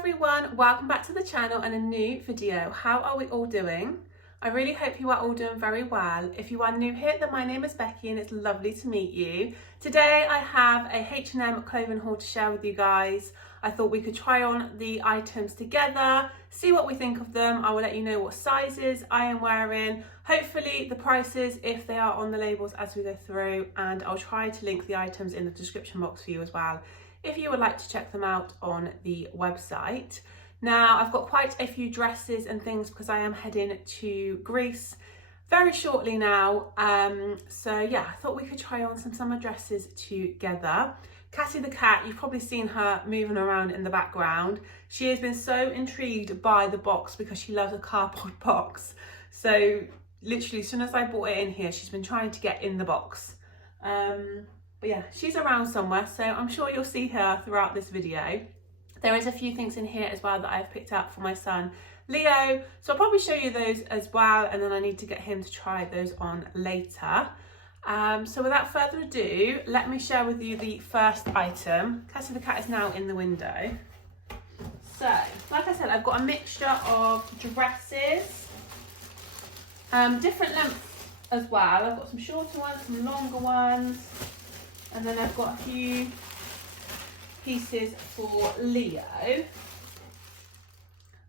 everyone, welcome back to the channel and a new video. How are we all doing? I really hope you are all doing very well. If you are new here, then my name is Becky and it's lovely to meet you. Today I have a H&M clothing haul to share with you guys. I thought we could try on the items together, see what we think of them. I will let you know what sizes I am wearing, hopefully the prices if they are on the labels as we go through, and I'll try to link the items in the description box for you as well if you would like to check them out on the website. Now, I've got quite a few dresses and things because I am heading to Greece very shortly now. So yeah, I thought we could try on some summer dresses together. Cassie the cat, you've probably seen her moving around in the background. She has been so intrigued by the box because she loves a cardboard box. So literally, as soon as I brought it in here, she's been trying to get in the box. But yeah, she's around somewhere, so I'm sure you'll see her throughout this video. There is a few things in here as well that I've picked up for my son, Leo. So I'll probably show you those as well, and then I need to get him to try those on later. So without further ado, let me share with you the first item. Cassie the cat is now in the window. So, like I said, I've got a mixture of dresses, different lengths as well. I've got some shorter ones, some longer ones. And then I've got a few pieces for Leo.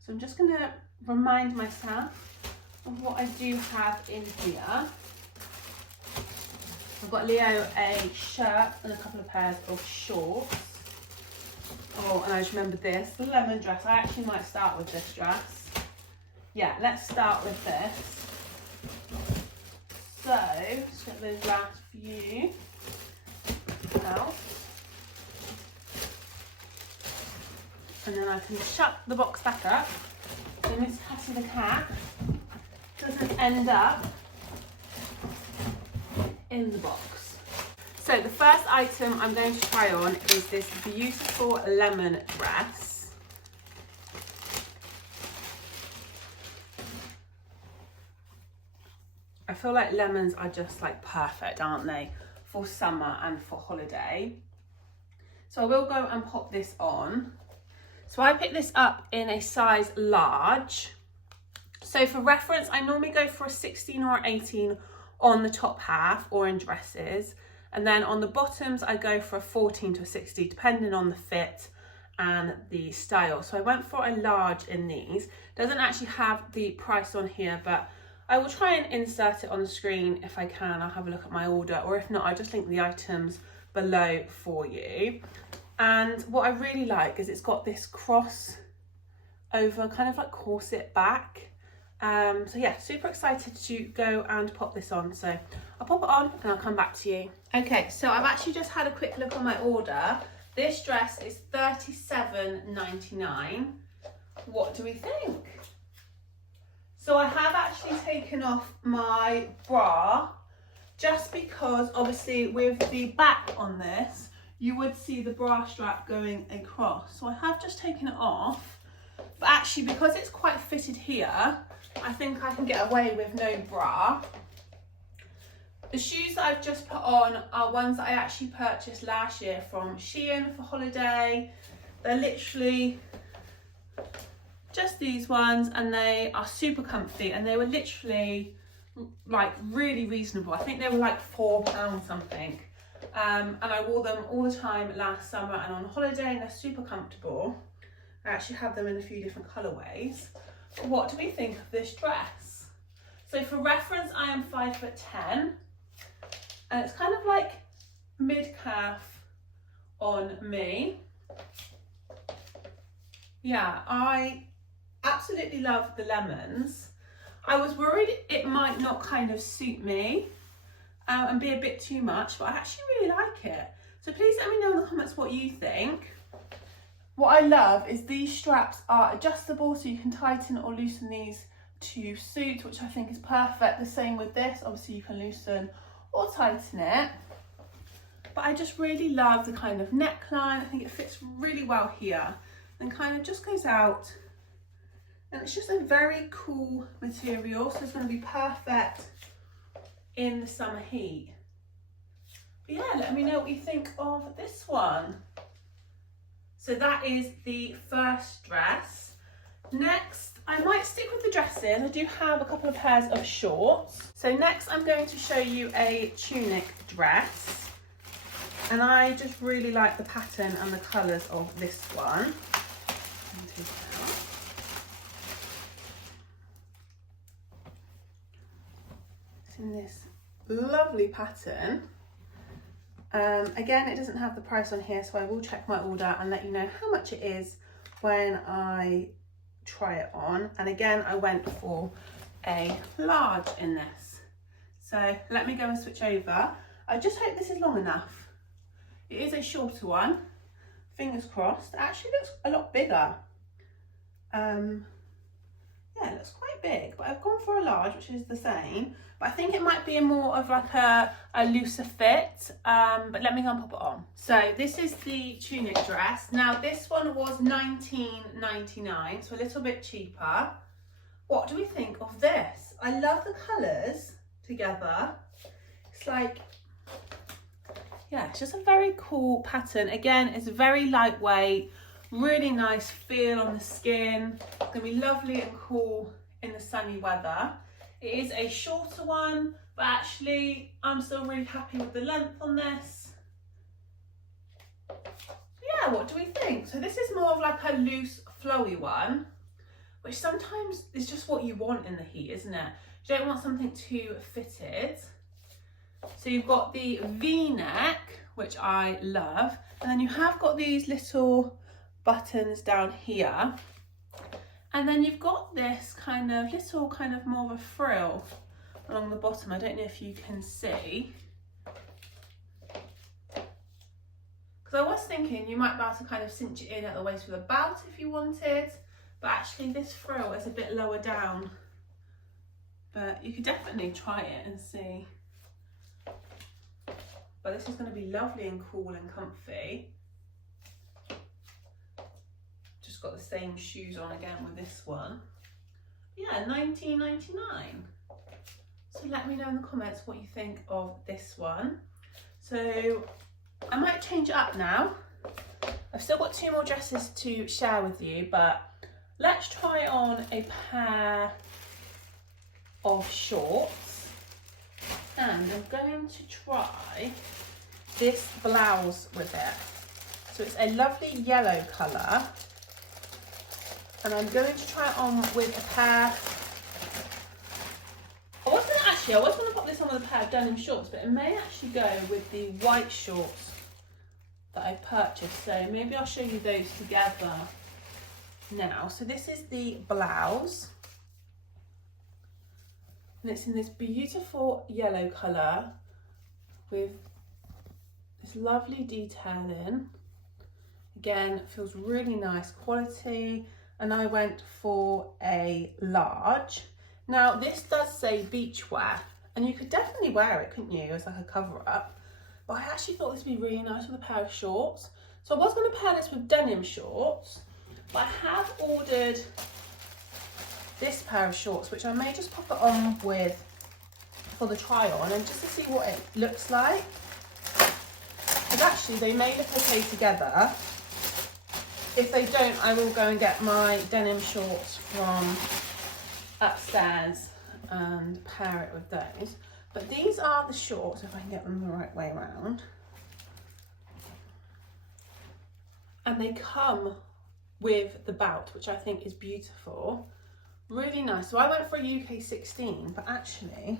So I'm just going to remind myself of what I do have in here. I've got Leo a shirt and a couple of pairs of shorts. Oh, and I just remembered this, the lemon dress. I actually might start with this dress. Yeah, let's start with this. So, let's get those last few out, and then I can shut the box back up so Miss Cassie the cat doesn't end up in the box. So the first item I'm going to try on is this beautiful lemon dress. I feel like lemons are just like perfect, aren't they, for summer and for holiday. So I will go and pop this on. So I picked this up in a size large. So for reference, I normally go for a 16 or 18 on the top half or in dresses. And then on the bottoms, I go for a 14 to a 60, depending on the fit and the style. So I went for a large in these. Doesn't actually have the price on here, but I will try and insert it on the screen if I can. I'll have a look at my order, or if not, I'll just link the items below for you. And what I really like is it's got this cross over kind of like corset back. So yeah, super excited to go and pop this on. So I'll pop it on and I'll come back to you. Okay, so I've actually just had a quick look on my order. This dress is $37.99. What do we think? So I have actually taken off my bra just because obviously with the back on this, you would see the bra strap going across. So I have just taken it off, but actually because it's quite fitted here, I think I can get away with no bra. The shoes that I've just put on are ones that I actually purchased last year from Shein for holiday. They're literally just these ones, and they are super comfy, and they were literally like really reasonable. I think they were like £4 something, and I wore them all the time last summer and on holiday, and they're super comfortable. I actually have them in a few different colorways. But what do we think of this dress? So for reference, I am 5'10", and it's kind of like mid-calf on me. Yeah, I absolutely love the lemons. I was worried it might not kind of suit me and be a bit too much, but I actually really like it. So please let me know in the comments what you think. What I love is these straps are adjustable, so you can tighten or loosen these to suit, which I think is perfect. The same with this, obviously you can loosen or tighten it. But I just really love the kind of neckline. I think it fits really well here and kind of just goes out. And it's just a very cool material, so it's going to be perfect in the summer heat. But yeah, let me know what you think of this one. So that is the first dress. Next, I might stick with the dresses. I do have a couple of pairs of shorts. So next I'm going to show you a tunic dress. And I just really like the pattern and the colours of this one. It's in this lovely pattern. Again, it doesn't have the price on here, so I will check my order and let you know how much it is when I try it on. And again, I went for a large in this. So let me go and switch over. I just hope this is long enough. It is a shorter one, fingers crossed. It actually looks a lot bigger. Yeah, it looks quite big, but I've gone for a large, which is the same. But I think it might be more of like a looser fit, but let me go and pop it on. So this is the tunic dress. Now this one was $19.99, so a little bit cheaper. What do we think of this? I love the colours together. It's like, yeah, it's just a very cool pattern. Again, it's very lightweight, really nice feel on the skin. It's gonna be lovely and cool in the sunny weather. It is a shorter one, but actually I'm still really happy with the length on this. Yeah, what do we think? So this is more of like a loose, flowy one, which sometimes is just what you want in the heat, isn't it? You don't want something too fitted. So you've got the V-neck, which I love, and then you have got these little buttons down here. And then you've got this kind of little more of a frill along the bottom. I don't know if you can see. Because I was thinking you might be able to kind of cinch it in at the waist with a belt if you wanted. But actually this frill is a bit lower down. But you could definitely try it and see. But this is going to be lovely and cool and comfy. Just got the same shoes on again with this one. Yeah, $19.99. So let me know in the comments what you think of this one. So I might change it up now. I've still got 2 more dresses to share with you, but let's try on a pair of shorts. And I'm going to try this blouse with it. So it's a lovely yellow colour. And I'm going to try it on with a pair. I was going to pop this on with a pair of denim shorts, but it may actually go with the white shorts that I purchased. So maybe I'll show you those together now. So this is the blouse. And it's in this beautiful yellow colour with this lovely detailing. Again, it feels really nice quality. And I went for a large. Now this does say beachwear, and you could definitely wear it, couldn't you, as like a cover up. But I actually thought this would be really nice with a pair of shorts. So I was going to pair this with denim shorts, but I have ordered this pair of shorts, which I may just pop it on with for the try on and just to see what it looks like. Because actually they may look okay together. If they don't, I will go and get my denim shorts from upstairs and pair it with those. But these are the shorts, if I can get them the right way around. And they come with the belt, which I think is beautiful. Really nice. So I went for a UK 16, but actually,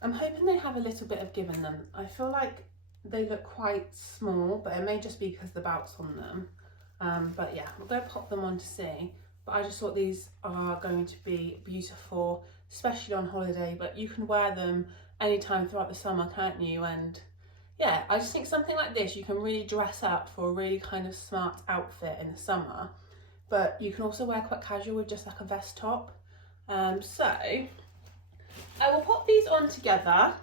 I'm hoping they have a little bit of give in them. I feel like they look quite small, but it may just be because the belt's on them. But yeah, we'll go pop them on to see. But I just thought these are going to be beautiful, especially on holiday, but you can wear them anytime throughout the summer, can't you? And yeah, I just think something like this, you can really dress up for a really kind of smart outfit in the summer, but you can also wear quite casual with just like a vest top. So I will pop these on together,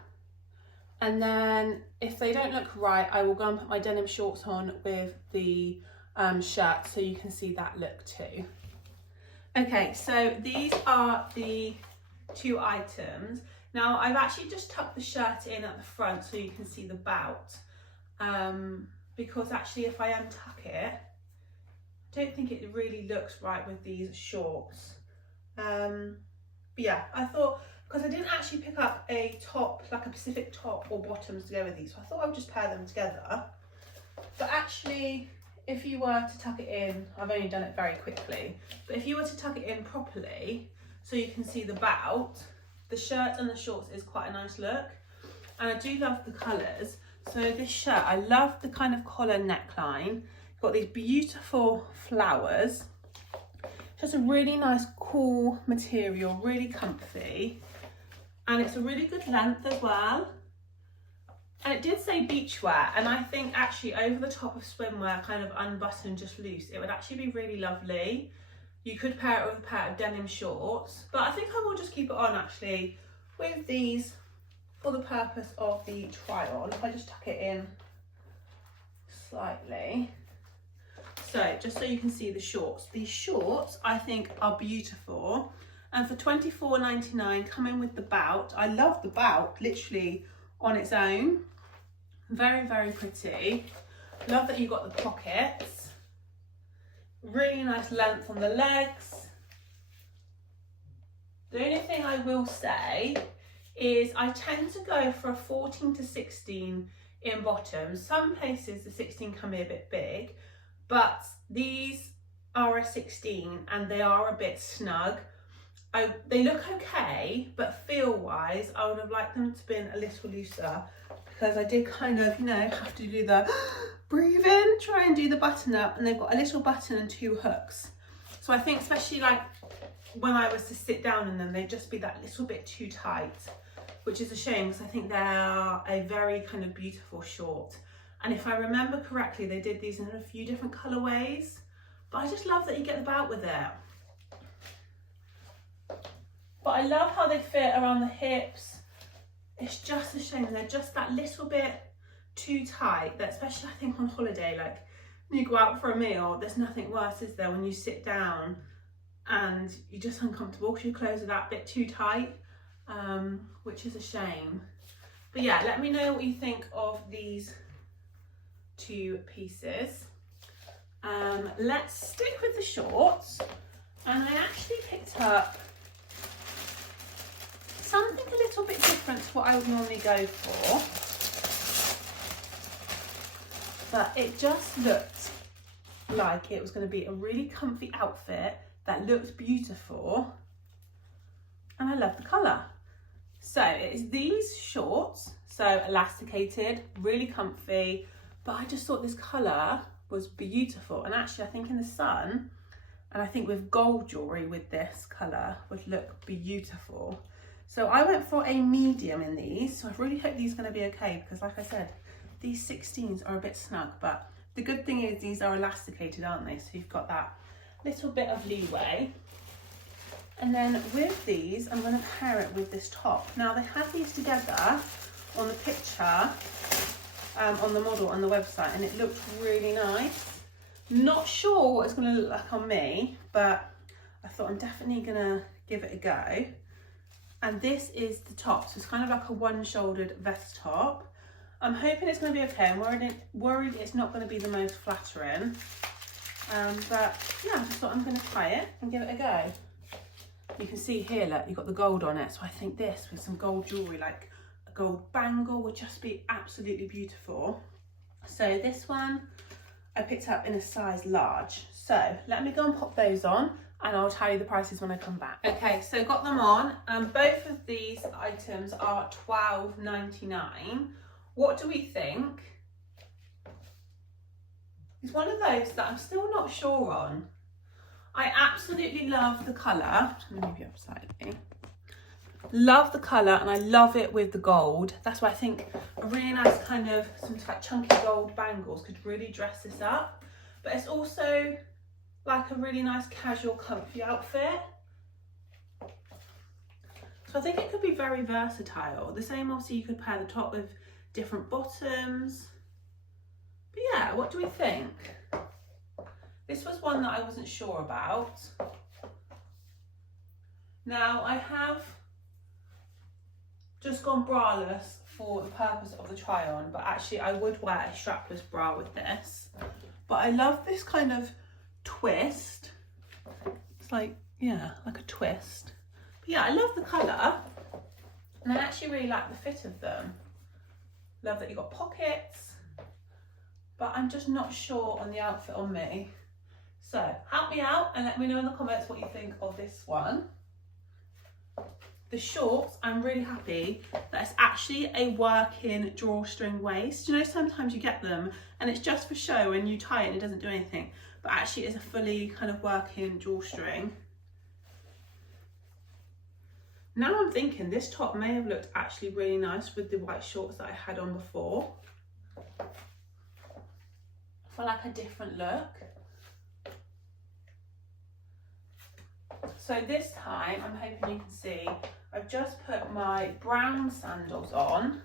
and then if they don't look right, I will go and put my denim shorts on with the shirt so you can see that look too. Okay, so these are the 2 items. Now I've actually just tucked the shirt in at the front so you can see the belt. because actually if I untuck it, I don't think it really looks right with these shorts. But yeah, I thought, because I didn't actually pick up a top, like a specific top or bottoms to go with these, so I thought I would just pair them together. But actually, if you were to tuck it in, I've only done it very quickly, but if you were to tuck it in properly, so you can see the bout, the shirt and the shorts is quite a nice look. And I do love the colours. So this shirt, I love the kind of collar neckline. You've got these beautiful flowers. Just a really nice, cool material, really comfy. And it's a really good length as well. And it did say beachwear, and I think actually over the top of swimwear, kind of unbuttoned, just loose, it would actually be really lovely. You could pair it with a pair of denim shorts, but I think I will just keep it on actually with these for the purpose of the try on. If I just tuck it in slightly. So just so you can see the shorts. These shorts I think are beautiful, and for £24.99 coming with the bout. I love the bout literally on its own. Very, very pretty. Love that you've got the pockets. Really nice length on the legs. The only thing I will say is I tend to go for a 14 to 16 in bottoms. Some places the 16 can be a bit big, but these are a 16 and they are a bit snug. They look okay, but feel-wise, I would have liked them to be a little looser, because I did kind of, you know, have to do the breathe in, try and do the button up, and they've got a little button and 2 hooks. So I think especially like when I was to sit down in them, they'd just be that little bit too tight, which is a shame because I think they are a very kind of beautiful short. And if I remember correctly, they did these in a few different colourways, but I just love that you get the bout with it. But I love how they fit around the hips. It's just a shame they're just that little bit too tight, that especially I think on holiday, like when you go out for a meal, there's nothing worse, is there, when you sit down and you're just uncomfortable because your clothes are that bit too tight, which is a shame. But yeah, let me know what you think of these 2 pieces. Let's stick with the shorts, and I actually picked up something a little bit different to what I would normally go for, but it just looked like it was going to be a really comfy outfit that looked beautiful, and I love the colour. So it's these shorts, so elasticated, really comfy, but I just thought this colour was beautiful, and actually I think in the sun, and I think with gold jewellery with this colour would look beautiful. So I went for a medium in these, so I really hope these are going to be okay, because like I said, these 16s are a bit snug, but the good thing is these are elasticated, aren't they? So you've got that little bit of leeway. And then with these, I'm going to pair it with this top. Now they had these together on the picture, on the model on the website, and it looked really nice. Not sure what it's going to look like on me, but I thought I'm definitely going to give it a go. And this is the top, so it's kind of like a one-shouldered vest top. I'm hoping it's going to be okay. I'm worried it's not going to be the most flattering. But yeah, I just thought I'm going to try it and give it a go. You can see here, look, you've got the gold on it. So I think this with some gold jewellery, like a gold bangle, would just be absolutely beautiful. So this one I picked up in a size large. So let me go and pop those on, and I'll tell you the prices when I come back. Okay, so got them on, and both of these items are £12.99. What do we think? It's one of those that I'm still not sure on. I absolutely love the colour. I'm just going to move you up slightly. Love the colour, and I love it with the gold. That's why I think a really nice kind of some like chunky gold bangles could really dress this up. But it's also like a really nice casual comfy outfit. So I think it could be very versatile. The same, obviously you could pair the top with different bottoms. But yeah, what do we think? This was one that I wasn't sure about. Now I have just gone braless for the purpose of the try on, but actually I would wear a strapless bra with this. But I love this kind of twist. It's like, yeah, like a twist. But yeah, I love the colour, and I actually really like the fit of them. Love that you've got pockets, but I'm just not sure on the outfit on me. So help me out and let me know in the comments what you think of this one. The shorts, I'm really happy that it's actually a working drawstring waist. You know, sometimes you get them and it's just for show and you tie it and it doesn't do anything, but actually it's a fully kind of working drawstring. Now I'm thinking this top may have looked actually really nice with the white shorts that I had on before. For like a different look. So this time, I'm hoping you can see, I've just put my brown sandals on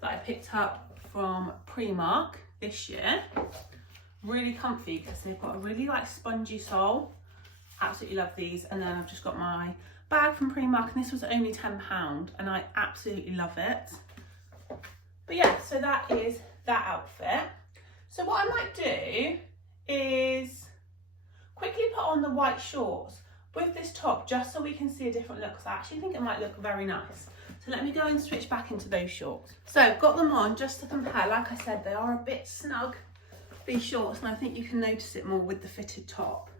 that I picked up from Primark this year. Really comfy because they've got a really like spongy sole. Absolutely love these. And then I've just got my bag from Primark, and this was only £10 and I absolutely love it. But yeah, so that is that outfit. So what I might do is quickly put on the white shorts with this top just so we can see a different look, because I actually think it might look very nice. So let me go and switch back into those shorts. So I've got them on just to compare. Like I said, they are a bit snug, these shorts, and I think you can notice it more with the fitted top.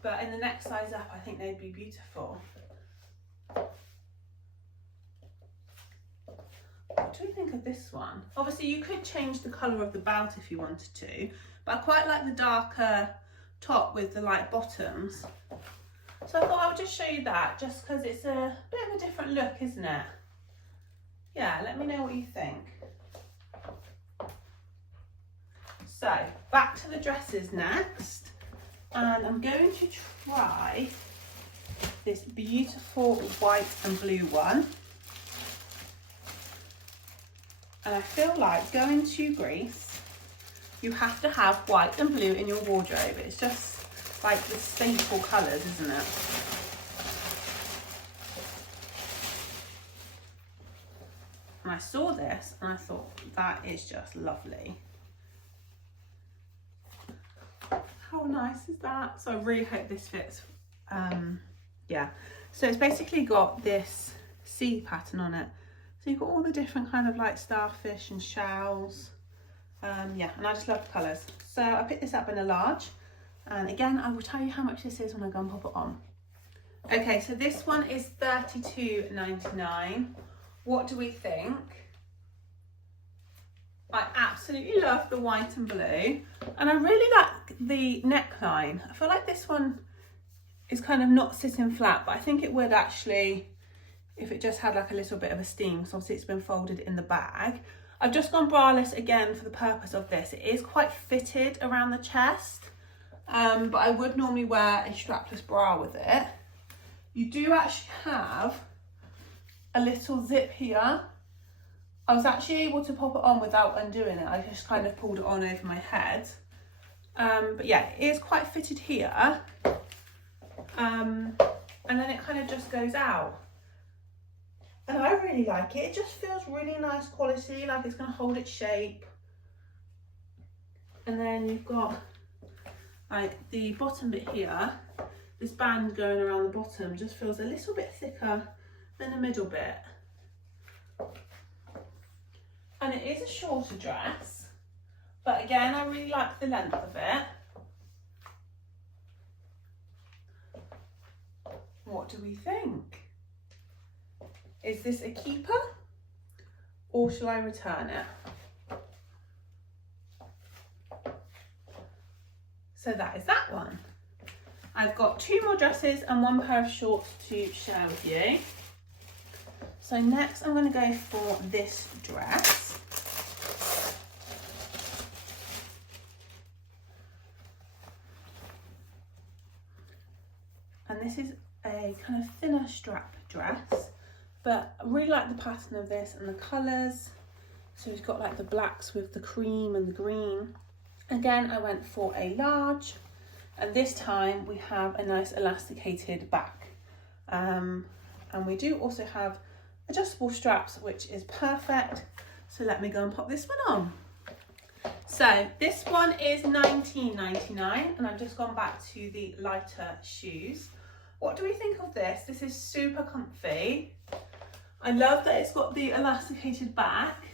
But in the next size up, I think they'd be beautiful. What do you think of this one? Obviously you could change the colour of the belt if you wanted to, but I quite like the darker top with the light bottoms. So I thought I would just show you that, just because it's a bit of a different look, isn't it? Yeah, let me know what you think. So back to the dresses next, and I'm going to try this beautiful white and blue one. And I feel like going to Greece, you have to have white and blue in your wardrobe. It's just like the staple colours, isn't it? And I saw this and I thought, that is just lovely. How nice is that? So I really hope this fits. Yeah, so it's basically got this sea pattern on it. So you've got all the different kind of like starfish and shells. Yeah, and I just love the colours. So I picked this up in a large, and again I will tell you how much this is when I go and pop it on. Okay, so this one is $32.99. What do we think? I absolutely love the white and blue, and I really like the neckline. I feel like this one is kind of not sitting flat, but I think it would actually if it just had like a little bit of a steam, so obviously it's been folded in the bag. I've just gone braless again for the purpose of this. It is quite fitted around the chest, but I would normally wear a strapless bra with it. You do actually have a little zip here. I was actually able to pop it on without undoing it. I just kind of pulled it on over my head. But yeah, it is quite fitted here. And then it kind of just goes out. And I really like it. It just feels really nice quality, like it's going to hold its shape. And then you've got like the bottom bit here. This band going around the bottom just feels a little bit thicker than the middle bit. And it is a shorter dress, but again, I really like the length of it. What do we think? Is this a keeper or shall I return it? So that is that one. I've got 2 more dresses and 1 pair of shorts to share with you. So next I'm going to go for this dress. And this is a kind of thinner strap dress, but I really like the pattern of this and the colours. So it's got like the blacks with the cream and the green. Again, I went for a large, and this time we have a nice elasticated back. And we do also have adjustable straps, which is perfect. So let me go and pop this one on. So this one is $19.99 and I've just gone back to the lighter shoes. What do we think of this? This is super comfy. I love that it's got the elasticated back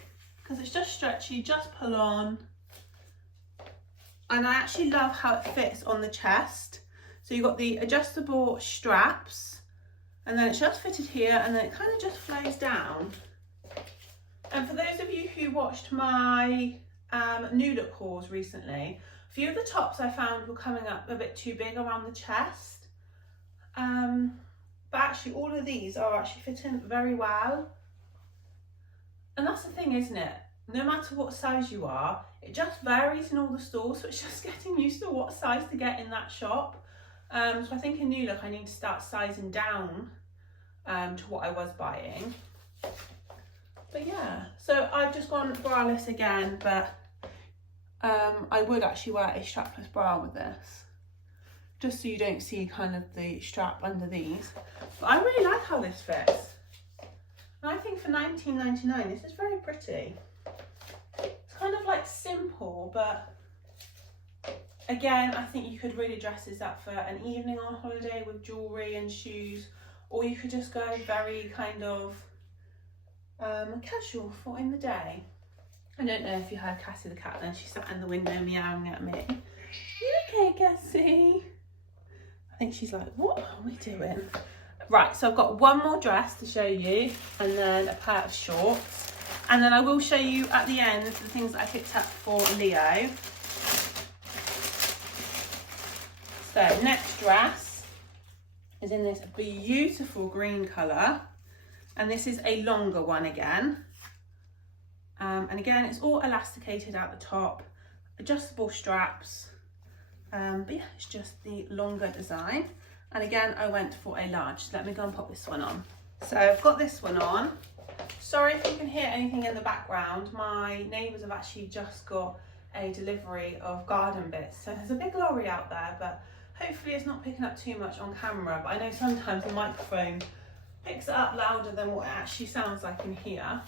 because it's just stretchy, just pull on. And I actually love how it fits on the chest. So you've got the adjustable straps and then it's just fitted here and then it kind of just flows down. And for those of you who watched my new look hauls recently, a few of the tops I found were coming up a bit too big around the chest. But actually all of these are actually fitting very well. And that's the thing, isn't it? No matter what size you are, it just varies in all the stores. So it's just getting used to what size to get in that shop. So I think in New Look, I need to start sizing down to what I was buying. But yeah, so I've just gone braless again, but I would actually wear a strapless bra with this, just so you don't see kind of the strap under these. But I really like how this fits. And I think for $19.99, this is very pretty. It's kind of like simple, but again, I think you could really dress this up for an evening on holiday with jewellery and shoes, or you could just go very kind of casual for in the day. I don't know if you heard Cassie the cat then, she sat in the window meowing at me. You okay, Cassie? I think she's like, what are we doing? Right, so I've got one more dress to show you and then a pair of shorts. And then I will show you at the end the things that I picked up for Leo. So next dress is in this beautiful green colour. And this is a longer one again. And again, it's all elasticated at the top, adjustable straps. But yeah, it's just the longer design. And again, I went for a large. So let me go and pop this one on. So I've got this one on. Sorry if you can hear anything in the background. My neighbours have actually just got a delivery of garden bits. So there's a big lorry out there, but hopefully it's not picking up too much on camera. But I know sometimes the microphone picks it up louder than what it actually sounds like in here.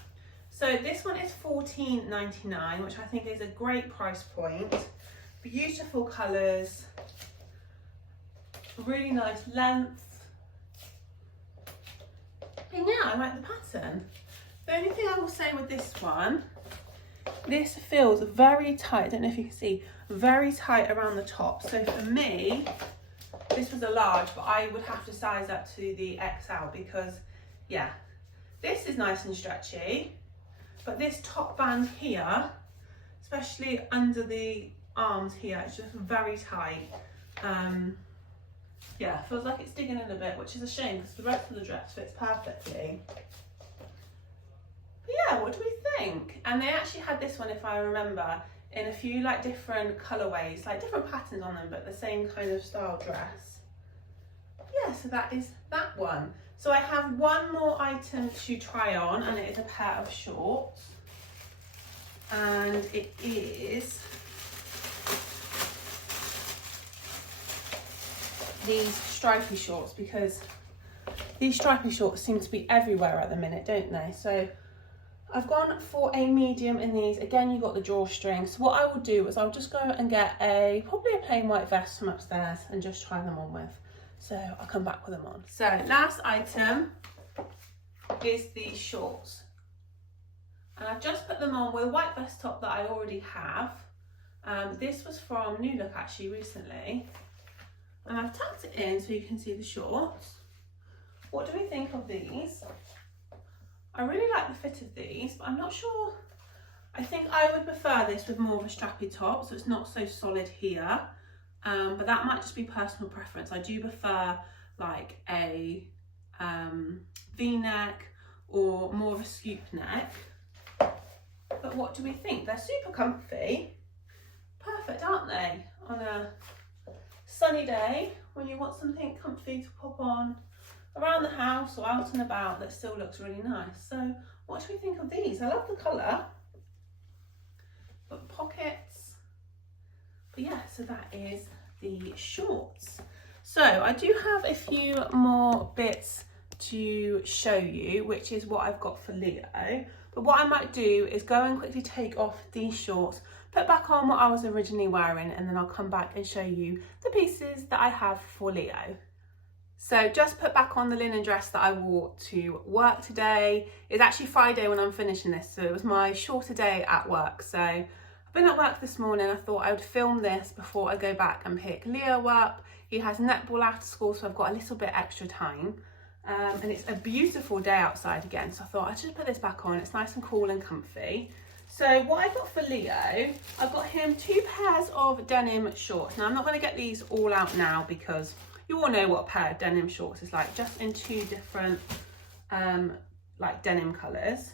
So this one is $14.99, which I think is a great price point. Beautiful colours, really nice length. And yeah, I like the pattern. The only thing I will say with this one, this feels very tight. I don't know if you can see, very tight around the top. So for me, this was a large, but I would have to size up to the XL because yeah, this is nice and stretchy, but this top band here, especially under the arms here, it's just very tight. Yeah, feels like it's digging in a bit, which is a shame because the rest of the dress fits perfectly. But yeah, what do we think? And they actually had this one, if I remember, in a few like different colourways, like different patterns on them, but the same kind of style dress. Yeah, so that is that one. So I have one more item to try on, and it is a pair of shorts. And it is these stripy shorts, because these stripy shorts seem to be everywhere at the minute, don't they? So I've gone for a medium in these. Again, you got the drawstring. So what I will do is I'll just go and get probably a plain white vest from upstairs and just try them on with. So I'll come back with them on. So last item is the shorts. And I've just put them on with a white vest top that I already have. This was from New Look actually recently. And I've tucked it in so you can see the shorts. What do we think of these? I really like the fit of these, but I'm not sure. I think I would prefer this with more of a strappy top, so it's not so solid here. But that might just be personal preference. I do prefer like a V-neck or more of a scoop neck. But what do we think? They're super comfy. Perfect, aren't they? On a sunny day when you want something comfy to pop on around the house or out and about that still looks really nice. So what do we think of these? I love the colour. Got pockets. But yeah, so that is the shorts. So I do have a few more bits to show you, which is what I've got for Leo. But what I might do is go and quickly take off these shorts, put back on what I was originally wearing, and then I'll come back and show you the pieces that I have for Leo. So just put back on the linen dress that I wore to work today. It's actually Friday when I'm finishing this, so it was my shorter day at work. So I've been at work this morning. I thought I would film this before I go back and pick Leo up. He has netball after school, so I've got a little bit extra time. And it's a beautiful day outside again, so I thought I'd just put this back on. It's nice and cool and comfy. So what I got for Leo, I got him 2 pairs of denim shorts. Now I'm not going to get these all out now because you all know what a pair of denim shorts is like, just in 2 different like denim colours.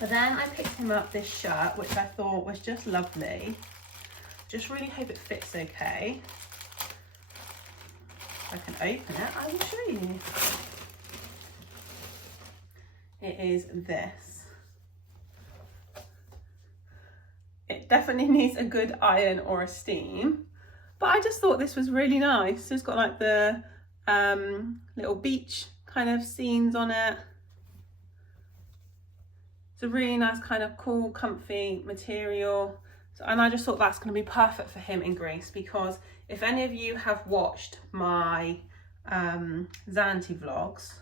But then I picked him up this shirt, which I thought was just lovely. Just really hope it fits okay. If I can open it, I will show you. It is this. It definitely needs a good iron or a steam, but I just thought this was really nice. So it's got like the little beach kind of scenes on it. It's a really nice kind of cool, comfy material. So, and I just thought that's going to be perfect for him in Greece, because if any of you have watched my Zante vlogs,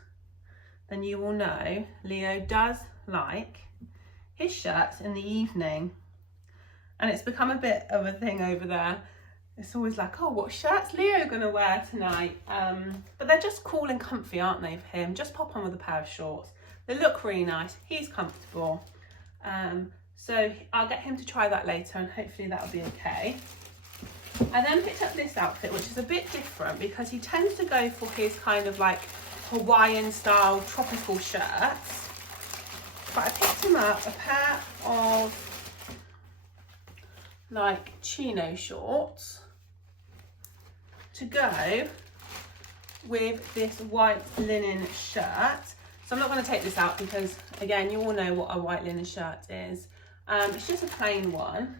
then you will know Leo does like his shirts in the evening. And it's become a bit of a thing over there. It's always like, oh, what shirt's Leo gonna wear tonight? But they're just cool and comfy, aren't they, for him? Just pop on with a pair of shorts. They look really nice, he's comfortable. So I'll get him to try that later and hopefully that'll be okay. I then picked up this outfit, which is a bit different because he tends to go for his kind of like Hawaiian style tropical shirts. But I picked him up a pair of like chino shorts to go with this white linen shirt. So I'm not going to take this out because, again, you all know what a white linen shirt is. It's just a plain one.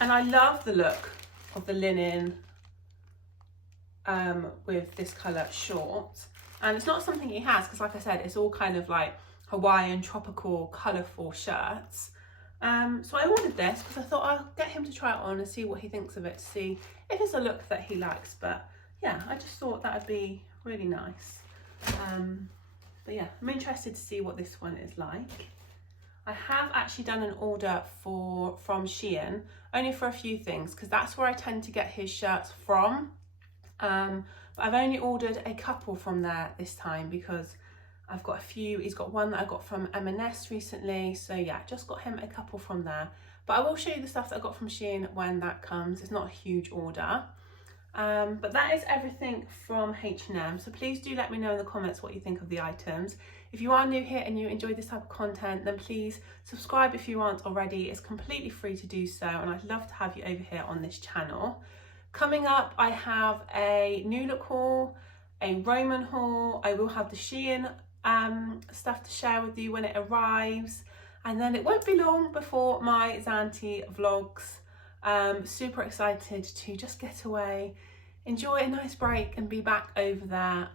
And I love the look of the linen with this colour shorts. And it's not something he has because, like I said, it's all kind of like Hawaiian, tropical, colourful shirts. So I ordered this because I thought I'll get him to try it on and see what he thinks of it, to see if it's a look that he likes. But yeah, I just thought that would be really nice. But yeah, I'm interested to see what this one is like. I have actually done an order from Shein, only for a few things, because that's where I tend to get his shirts from. But I've only ordered a couple from there this time because I've got a few. He's got one that I got from M&S recently. So yeah, just got him a couple from there. But I will show you the stuff that I got from Shein when that comes. It's not a huge order. But that is everything from H&M. So please do let me know in the comments what you think of the items. If you are new here and you enjoy this type of content, then please subscribe if you aren't already. It's completely free to do so, and I'd love to have you over here on this channel. Coming up, I have a new look haul, a Roman haul. I will have the Shein stuff to share with you when it arrives, and then it won't be long before my Zante vlogs. Super excited to just get away, enjoy a nice break and be back over there.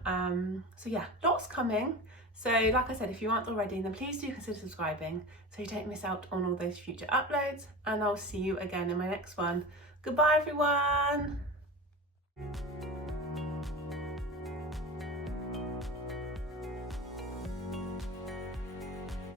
So yeah, lots coming. So like I said, if you aren't already, then please do consider subscribing so you don't miss out on all those future uploads, and I'll see you again in my next one. Goodbye everyone.